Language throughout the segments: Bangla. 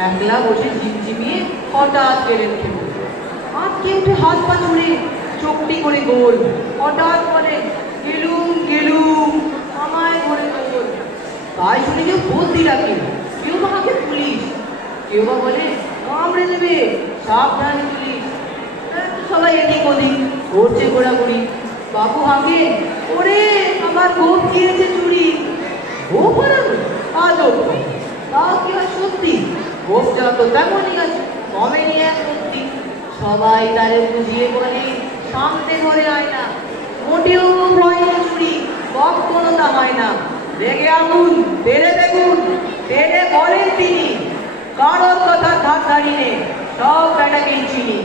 একলা বসে ঝিমঝিমিয়ে হঠাৎ গেলেন খেয়ে আটকে উঠে হাত পা ছুড়ে চোখটি করে গোল হঠাৎ বলে গেলুম গেলুম আমায় ধরে গোল। তাই শুনে কেউ বলতে ডাকে, কেউ বা হাতে পুলিশ, কেউ বা বলে কামড়ে দেবে সাবধানে পুলিশ। সবাই এদিক ওদিক ঘুরছে ঘোরাঘুরি। বাবু হাঁকে, ওরে আমার গোপ গিয়েছে চুরি। গোপ হারানো আজব, তাও কি হয় সত্যি? গোপ যত তেমনই আছে, কমেনি এক সত্যি। সবাই তারে বুঝিয়ে বলে সামনে ধরে আয় না, মোটেও ভয় না চুরি, কখনো তা হয় না। রেগে আগুন তেলে দেখুন, তেলে বলেন তিনি, কারোর কথার ধার ধারি নে, সব ব্যাটাকেই চিনি।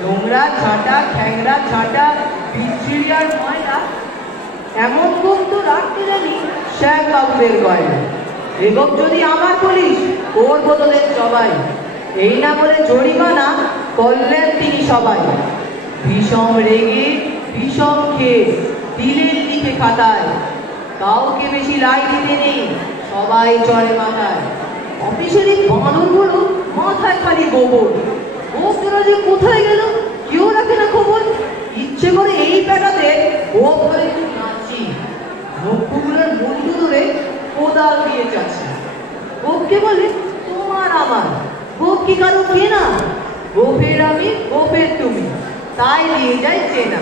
নোংরা ঝাঁটা খ্যাংরা ঝাঁটা বিচ্ছিরি আর ময়লা, এমন গোপ তো রাখতে জানি শ্যাম বাবুদের গয়না। এগোপ যদি আমার পুলিশ করবো তোদের সবাই, এই না বলে জরিমানা করলেন তিনি সবাই। ভীষণ রেগে ভীষণ খেয়ে দিলেন লিখে খাতায়, কাউকে বেশি লাই দিতে নেই, সবাই চড়ে মাথায়। অফিসের এই বাঁদরগুলো মাথায় খালি গোবর, গোপরা যে কোথায় গেল কেউ রাখে না খবর। ইচ্ছে করে এই প্যাটাতে গোপ ধরে একটু নাচি, নক্ষগুলোর মুন্ডু ধরে কোদাল দিয়ে যাচ্ছে। গোপকে বলে তোমার আমার, গোপ কি কারো কেনা? গোপের আমি গোপের তুমি, তাই দিয়ে যায় চেনা।